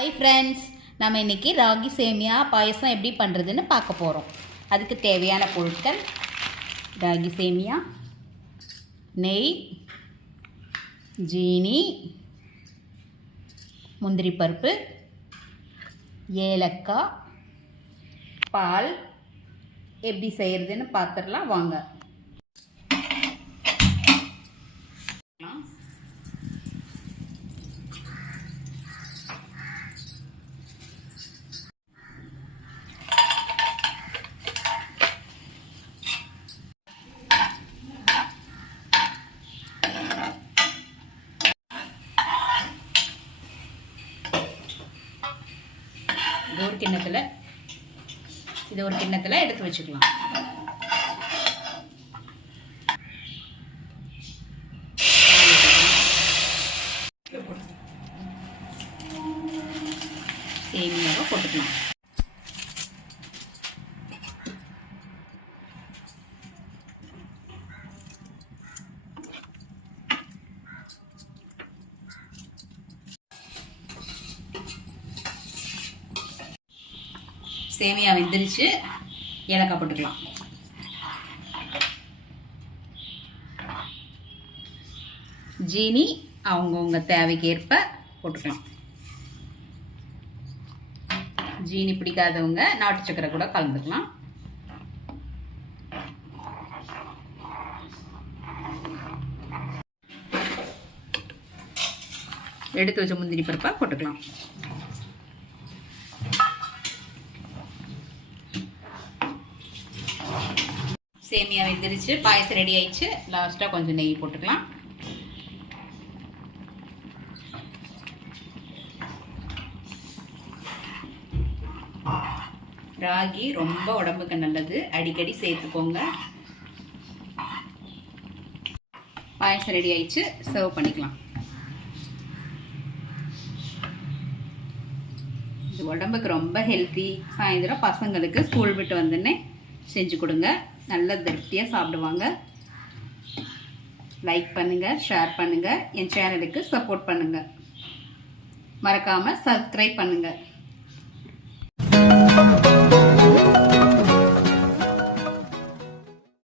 Hi friends, நம்ம இன்றைக்கி ராகி சேமியா பாயசம் எப்படி பண்ணுறதுன்னு பார்க்க போகிறோம். அதுக்கு தேவையான பொருட்கள்: ராகி சேமியா, நெய், ஜீனி, முந்திரி பருப்பு, ஏலக்காய், பால். எப்படி செய்கிறதுன்னு பார்த்துடலாம் வாங்க. இது ஒரு கிண்ணத்தில் எடுத்து வச்சுக்கலாம். சேமியாவை போட்டுக்கலாம். சேமியா வெந்துருச்சு, ஏலக்காய் போட்டுக்கலாம். ஜீனி அவங்கவுங்க தேவைக்கு ஏற்ப போட்டுக்கலாம். ஜீனி பிடிக்காதவங்க நாட்டு சக்கரை கூட கலந்துக்கலாம். எடுத்து வச்ச முந்திரி பருப்பை போட்டுக்கலாம். சேமியா வெந்துருச்சு, பாயசம் ரெடி ஆயிடுச்சு. லாஸ்ட்டாக கொஞ்சம் நெய் போட்டுக்கலாம். ராகி ரொம்ப உடம்புக்கு நல்லது, அடிக்கடி சேர்த்துக்கோங்க. பாயசம் ரெடி ஆயிடுச்சு, சர்வ் பண்ணிக்கலாம். இது உடம்புக்கு ரொம்ப ஹெல்த்தி. சாயந்தரம் பசங்களுக்கு ஸ்கூல் விட்டு வந்தோடனே செஞ்சு கொடுங்க, நல்ல திருப்தியாக சாப்பிடுவாங்க. லைக் பண்ணுங்கள், ஷேர் பண்ணுங்கள், என் சேனலுக்கு சப்போர்ட் பண்ணுங்கள். மறக்காமல் சப்ஸ்கிரைப் பண்ணுங்கள்.